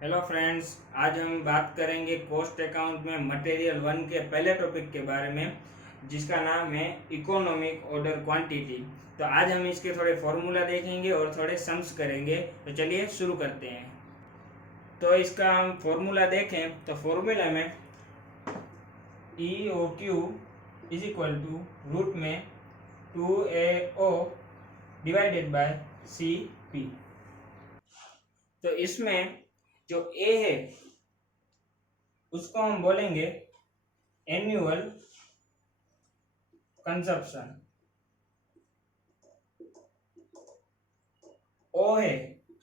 Hello friends, आज हम बात करेंगे कॉस्ट अकाउंट में मटेरियल वन के पहले टॉपिक के बारे में, जिसका नाम है इकोनॉमिक ऑर्डर क्वांटिटी। तो आज हम इसके थोड़े फॉर्मूला देखेंगे और थोड़े सम्स करेंगे। तो चलिए शुरू करते हैं। तो इसका हम फॉर्मूला देखें तो फॉर्मूला में E O Q is equal to root में 2AO डिवाइडेड बाय CP। तो इसमें जो ए है उसको हम बोलेंगे एनुअल कंजप्शन। ओ है,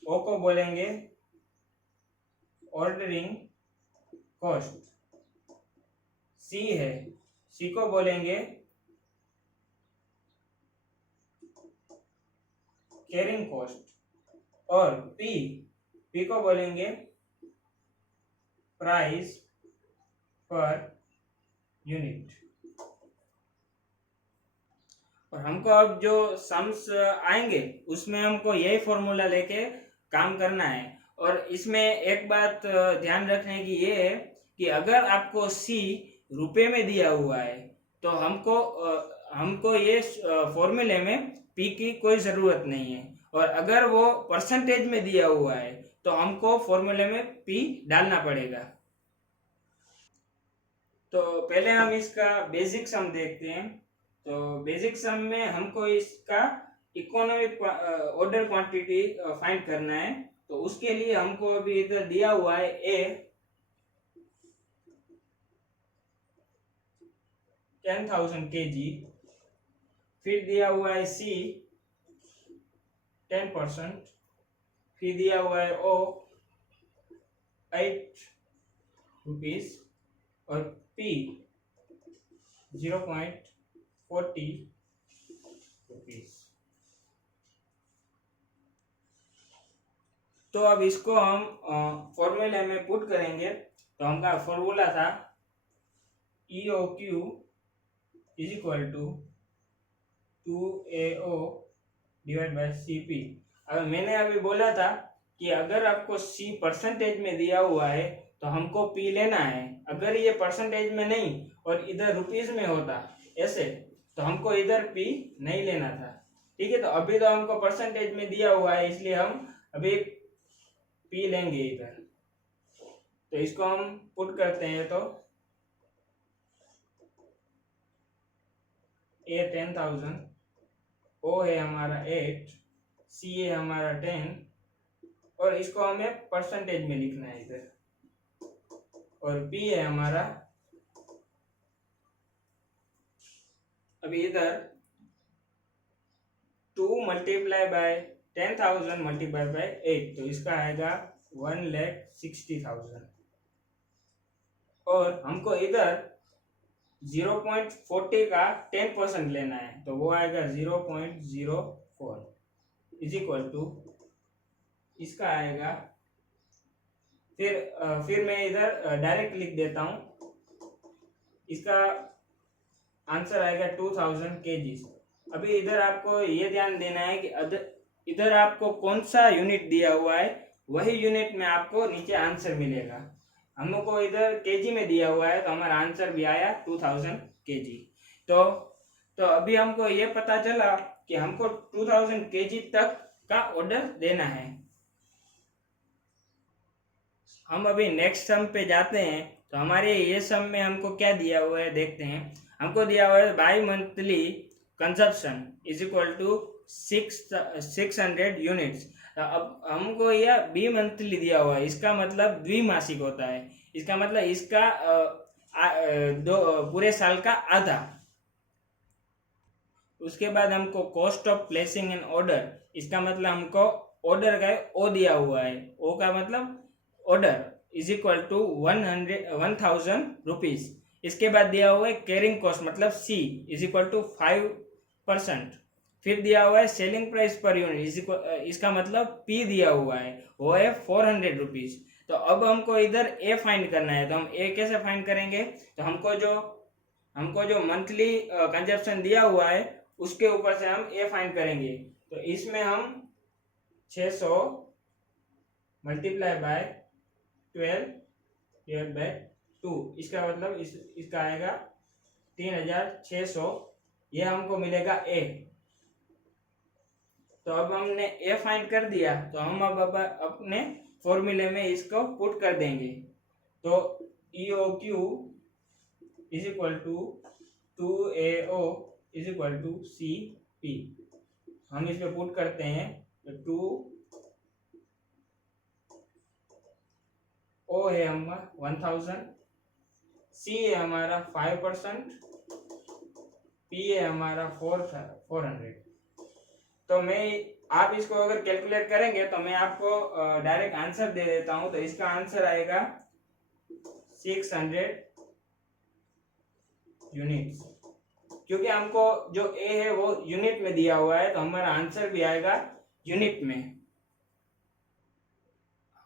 ओ को बोलेंगे ऑर्डरिंग कॉस्ट। सी है, सी को बोलेंगे कैरिंग कॉस्ट। और पी, पी को बोलेंगे प्राइस पर यूनिट। और हमको अब जो सम्स आएंगे उसमें हमको यही फॉर्मूला लेके काम करना है। और इसमें एक बात ध्यान रखने की ये है कि अगर आपको सी रुपए में दिया हुआ है तो हमको ये फॉर्मूले में पी की कोई ज़रूरत नहीं है। और अगर वो परसेंटेज में दिया हुआ है तो हमको फॉर्मूले में पी डालना पड़ेगा। तो पहले हम इसका बेसिक सम देखते हैं। तो बेसिक सम में हमको इसका इकोनॉमिक ऑर्डर क्वांटिटी फाइंड करना है। तो उसके लिए हमको अभी इधर दिया हुआ है ए 10,000 kg, फिर दिया हुआ है सी 10%, फिर दिया हुआ है ओ 8 रुपीज और पी 0.40 रुपीज। तो अब इसको हम फॉर्मूले में पुट करेंगे। तो हमारा फॉर्मूला था E O Q is equal to 2AO divide by CP। अब मैंने अभी बोला था कि अगर आपको C परसेंटेज में दिया हुआ है तो हमको P लेना है। अगर ये परसेंटेज में नहीं और इधर रुपीज में होता ऐसे तो हमको इधर P नहीं लेना था। ठीक है, तो अभी तो हमको परसेंटेज में दिया हुआ है इसलिए हम अभी P लेंगे इधर। तो इसको हम पुट करते हैं। तो A 10,000, O है हमारा 8, C है हमारा 10 और इसको हमें परसेंटेज में लिखना है इधर। और P है हमारा अभी इधर 2 मल्टीप्लाई बाय 10,000 मल्टीप्लाई बाय 8, तो इसका आएगा 1,60,000। और हमको इधर 0.40 का 10% लेना है तो वो आएगा 0.04 इज इक्वल टू इसका आएगा। फिर मैं इधर डायरेक्ट लिख देता हूं। इसका आंसर आएगा 2000 kg। अभी इधर आपको ये ध्यान देना है कि इधर आपको कौन सा यूनिट दिया हुआ है वही यूनिट में आपको नीचे आंसर मिलेगा। हमको इधर केजी में दिया हुआ है तो हमारा आंसर भी आया 2000 kg। तो अभी हमको ये पता चला कि हमको 2000 kg तक का ऑर्डर देना है। हम अभी नेक्स्ट सम पे जाते हैं। तो हमारे ये सम में हमको क्या दिया हुआ है देखते हैं। हमको दिया हुआ है by monthly consumption is equal to 600 units. अब हमको यह बी मंथली दिया हुआ है, इसका मतलब द्विमासिक होता है। इसका मतलब इसका पूरे साल का आधा। उसके बाद हमको cost of placing an order, इसका मतलब हमको ऑर्डर का ओ दिया हुआ है, ओ का मतलब order is equal to 1000 rupees. इसके बाद दिया हुआ है कैरिंग कॉस्ट मतलब सी इज इक्वल टू 5%। फिर दिया हुआ है सेलिंग प्राइस पर यूनिट, इसका मतलब पी दिया हुआ है वो है 400 रुपीज। तो अब हमको इधर ए फाइंड करना है। तो हम ए कैसे फाइंड करेंगे, तो हमको जो मंथली कंजप्शन दिया हुआ है उसके ऊपर से हम ए फाइंड करेंगे। तो इसमें हम 600 मल्टीप्लाई बाय 12/2, इसका मतलब इसका आएगा 3600, ये हमको मिलेगा ए। तो अब हमने ए फाइंड कर दिया, तो हम अब अपने फॉर्मूले में इसको पुट कर देंगे। तो EOQ is equal to 2AO is equal to CP। हम इसमें पुट करते हैं तो 2O है हमारा 1000, C है हमारा 5%, P है हमारा 400। तो मैं आप इसको अगर कैलकुलेट करेंगे तो मैं आपको डायरेक्ट आंसर दे देता हूं। तो इसका आंसर आएगा 600 यूनिट्स, क्योंकि हमको जो ए है वो यूनिट में दिया हुआ है, तो हमारा आंसर भी आएगा यूनिट में।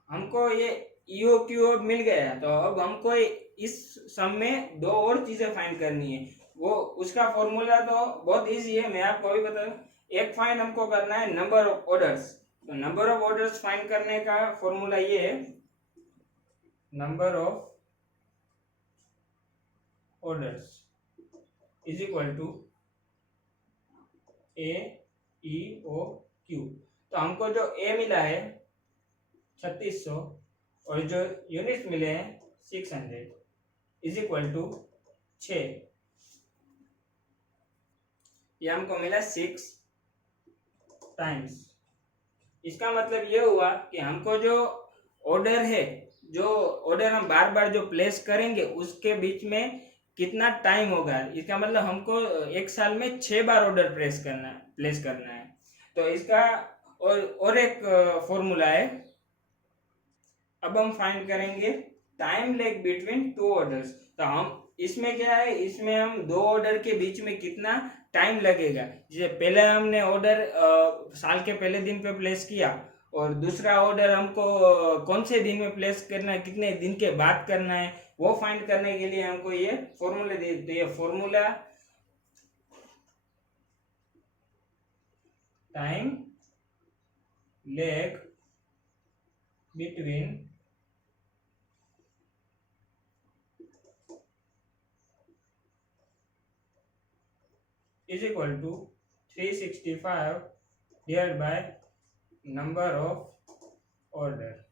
हमको ये EOQ मिल गया, तो अब हमको इस सम में दो और चीजें फाइंड करनी है। वो उसका फॉर्मूला तो बहुत इजी है, मैं आपको अभी बता दूं। एक फाइंड हमको करना है नंबर ऑफ ऑर्डर्स। तो नंबर ऑफ ऑर्डर्स फाइंड करने का फॉर्मूला ये है, number of orders is equal to AEOQ। तो हमको जो ए मिला है 3600 और जो यूनिट्स मिले हैं 600 इज इक्वल टू 6, ये हमको मिला 6 टाइम्स। इसका मतलब ये हुआ कि हमको जो ऑर्डर है, जो ऑर्डर हम बार बार जो प्लेस करेंगे उसके बीच में कितना टाइम होगा। इसका मतलब हमको एक साल में 6 बार ऑर्डर प्लेस करना है। तो इसका और एक फॉर्मूला है। अब हम फाइंड करेंगे time lag between two orders. तो हम इसमें क्या है, इसमें हम दो ऑर्डर के बीच में कितना टाइम लगेगा। जैसे पहले हमने ऑर्डर साल के पहले दिन पे प्लेस किया, और दूसरा ऑर्डर हमको कौन से दिन में प्लेस करना है, कितने दिन के बाद करना है, वो फाइंड करने के लिए हमको ये फॉर्मूला दे देते हैं। Formula time lag between is equal to 365 divide by number of order.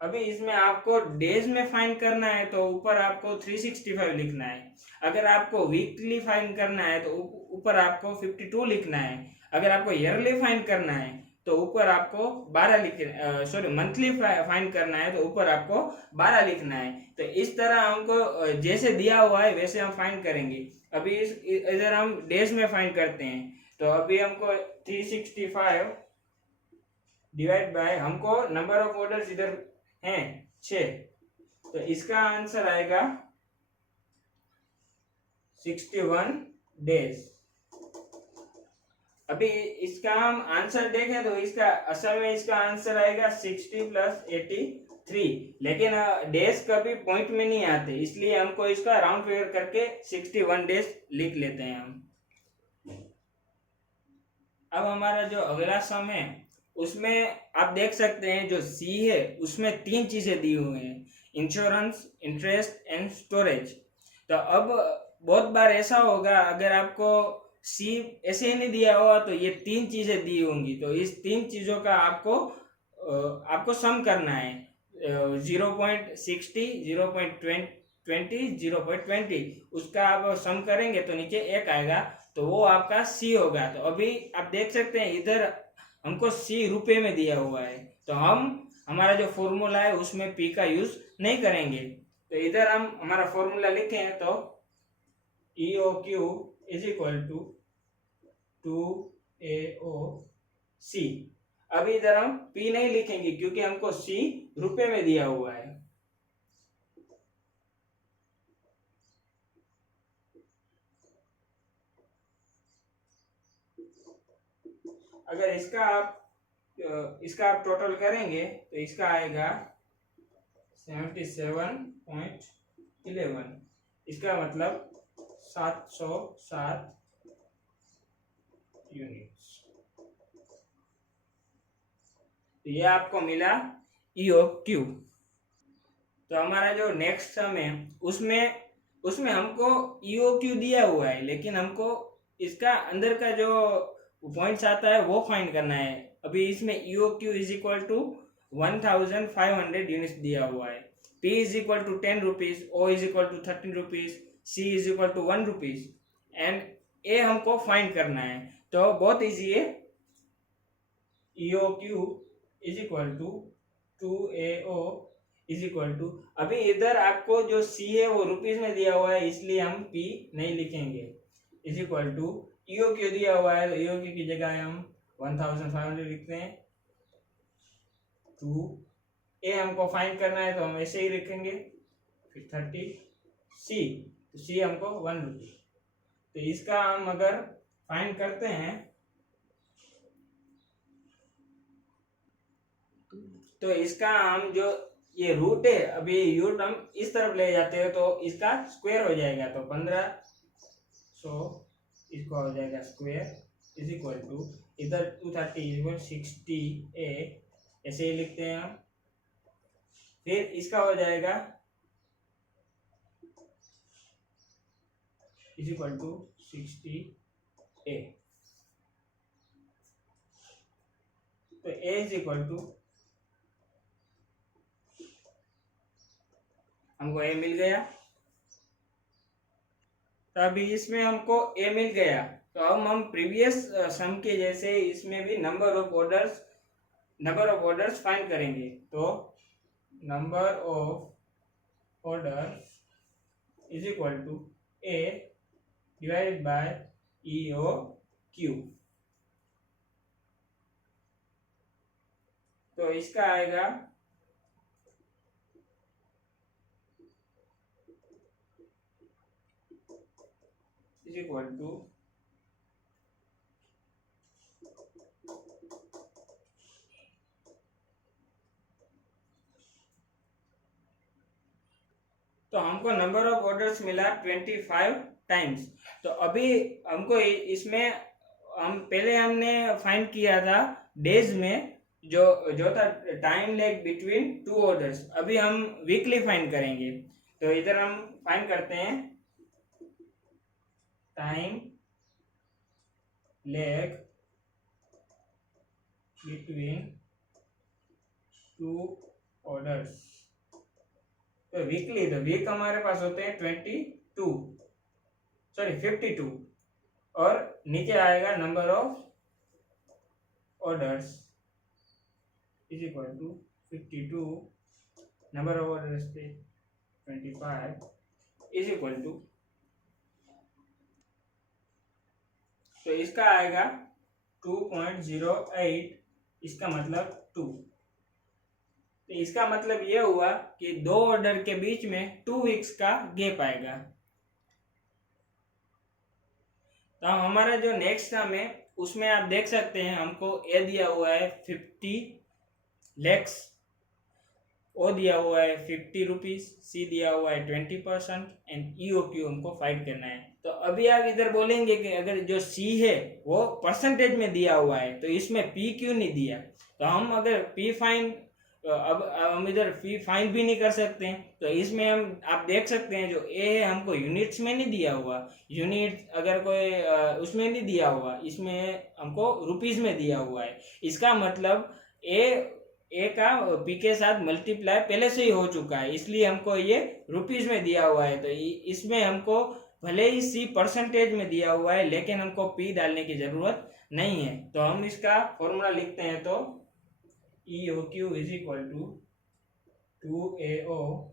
अभी इसमें आपको डेज में फाइंड करना है तो ऊपर आपको 365 लिखना है। अगर आपको वीकली फाइंड करना है तो ऊपर आपको 52 लिखना है। अगर आपको ईयरली फाइंड करना है तो ऊपर आपको 12 लिखना, सॉरी मंथली फाइंड करना है तो ऊपर आपको 12 लिखना है। तो इस तरह हमको जैसे दिया हुआ है वैसे हम फाइंड करेंगे। अभी इधर हम डेज में फाइंड करते हैं, तो अभी हमको 365 डिवाइड बाय, हमको नंबर ऑफ ऑर्डर्स इधर हैं 6, तो इसका आंसर आएगा 61 डेज। अभी इसका हम आंसर देखें तो इसका असल में इसका आंसर आएगा 60 + 83, लेकिन डेज कभी पॉइंट में नहीं आते, इसलिए हमको इसका राउंड फिगर करके 61 डेज लिख लेते हैं हम। अब हमारा जो अगला सम है उसमें आप देख सकते हैं जो सी है उसमें 3 चीजें दी हुई हैं, इंश्योरेंस, इंटरेस्ट एंड स्टोरेज। तो अब बहुत बार ऐसा होगा अगर आपको सी ऐसे ही नहीं दिया हुआ तो ये 3 चीजें दी होंगी, तो इस 3 चीजों का आपको सम करना है। 0.60, 0.20, 0.20, उसका आप सम करेंगे तो नीचे 1 आएगा, तो वो आपका सी होगा। तो अभी आप देख सकते हैं इधर हमको सी रुपए में दिया हुआ है, तो हमारा जो फॉर्मूला है उसमें पी का यूज नहीं करेंगे। तो इधर हम हमारा फॉर्मूला लिखे हैं तो EOQ is equal to 2AOC। अभी इधर हम पी नहीं लिखेंगे क्योंकि हमको सी रुपए में दिया हुआ है। अगर इसका आप टोटल करेंगे तो इसका आएगा 77.11, इसका मतलब 707 यूनिट्स। तो ये आपको मिला EOQ। तो हमारा जो नेक्स्ट सम है उसमें उसमें हमको EOQ दिया हुआ है, लेकिन हमको इसका अंदर का जो पॉइंट्स आता है वो फाइंड करना है। अभी इसमें EOQ is equal to 1500 units दिया हुआ है, P is equal to 10 rupees, O is equal to 13 rupees, C is equal to 1 rupees and A हमको फाइंड करना है। तो बहुत इजी है, EOQ is equal to 2AO is equal to, अभी इधर आपको जो C है वो रुपीज में दिया हुआ है इसलिए हम P नहीं लिखेंगे, इज इक्वल टू EOQ दिया हुआ है तो EOQ की जगह हम 1500 लिखते हैं। 2A हमको फाइंड करना है तो हम ऐसे ही लिखेंगे, फिर 30 C, तो C हमको 1 रुपये। तो इसका हम अगर फाइंड करते हैं तो इसका हम जो ये रूट है, अभी रूट हम इस तरफ ले जाते हैं तो इसका स्क्वायर हो जाएगा, तो 1500 इसको हो जाएगा स्क्वायर इज इक्वल टू इधर 230 इज इक्वल 60A, ऐसे ही लिखते हैं हम। फिर इसका हो जाएगा इज इक्वल टू 60A, तो A इज इक्वल टू हमको A मिल गया। तो अभी इसमें हमको A मिल गया, तो हम प्रीवियस सम के जैसे इसमें भी नंबर ऑफ ऑर्डर्स फाइंड करेंगे। तो number of orders is equal to A divided by EOQ, तो इसका आएगा इज इक्वल टू तो हमको नंबर ऑफ ऑर्डर्स मिला 25 टाइम्स। तो अभी हमको इसमें हमने फाइंड किया था डेज में जो था time lag between two orders, अभी हम वीकली फाइंड करेंगे। तो इधर हम फाइंड करते हैं time lag between two orders, तो वीकली, तो वीक हमारे पास होते हैं 52 और नीचे आएगा number of orders is equal to 52, number of orders पे 25 इज इक्वल टू, तो इसका आएगा 2.08, इसका मतलब 2। तो इसका मतलब ये हुआ कि दो ऑर्डर के बीच में 2 वीक्स का गैप आएगा। तो हमारा जो नेक्स्ट सम है उसमें आप देख सकते हैं हमको ए दिया हुआ है 50 lakhs, ओ दिया हुआ है 50 रुपीज, सी दिया हुआ है 20% एंड EOQ हमको फाइंड करना है। तो अभी आप इधर बोलेंगे कि अगर जो सी है वो परसेंटेज में दिया हुआ है तो इसमें P क्यों नहीं दिया, तो हम अगर P फाइंड, अब हम इधर P फाइंड भी नहीं कर सकते हैं। तो इसमें हम आप देख सकते हैं जो ए है हमको यूनिट्स में नहीं दिया हुआ, यूनिट अगर कोई उसमें नहीं दिया हुआ, इसमें हमको रुपीज में दिया हुआ है। इसका मतलब ए का P के साथ मल्टीप्लाई पहले से ही हो चुका है, इसलिए हमको ये रुपीज में दिया हुआ है। तो इसमें हमको भले ही सी परसेंटेज में दिया हुआ है लेकिन हमको P डालने की जरूरत नहीं है। तो हम इसका फॉर्मूला लिखते हैं, तो EOQ is equal to 2AOC।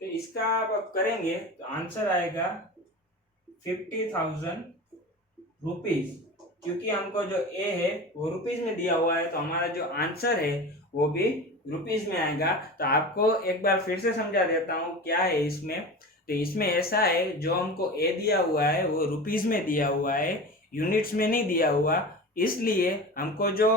तो इसका आप करेंगे तो आंसर आएगा 50,000 रुपीज, क्योंकि हमको जो ए है वो रुपीज में दिया हुआ है तो हमारा जो आंसर है वो भी रुपीज में आएगा। तो आपको एक बार फिर से समझा देता हूँ क्या है इसमें। तो इसमें ऐसा है, जो हमको ए दिया हुआ है वो रुपीज में दिया हुआ है, यूनिट्स में नहीं दिया हुआ, इसलिए हमको जो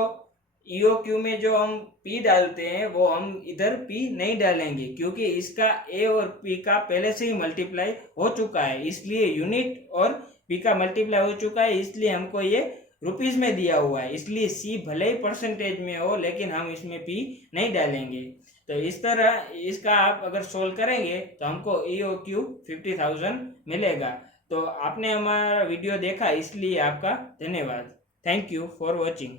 ईओ क्यू में जो हम पी डालते हैं वो हम इधर पी नहीं डालेंगे, क्योंकि इसका ए और पी का पहले से ही मल्टीप्लाई हो चुका है, इसलिए यूनिट और पी का मल्टीप्लाई हो चुका है, इसलिए हमको ये रुपीज में दिया हुआ है। इसलिए सी भले ही परसेंटेज में हो लेकिन हम इसमें पी नहीं डालेंगे। तो इस तरह इसका आप अगर सोल्व करेंगे तो हमको ईओ क्यू 50,000 मिलेगा। तो आपने हमारा वीडियो देखा इसलिए आपका धन्यवाद। Thank you for watching.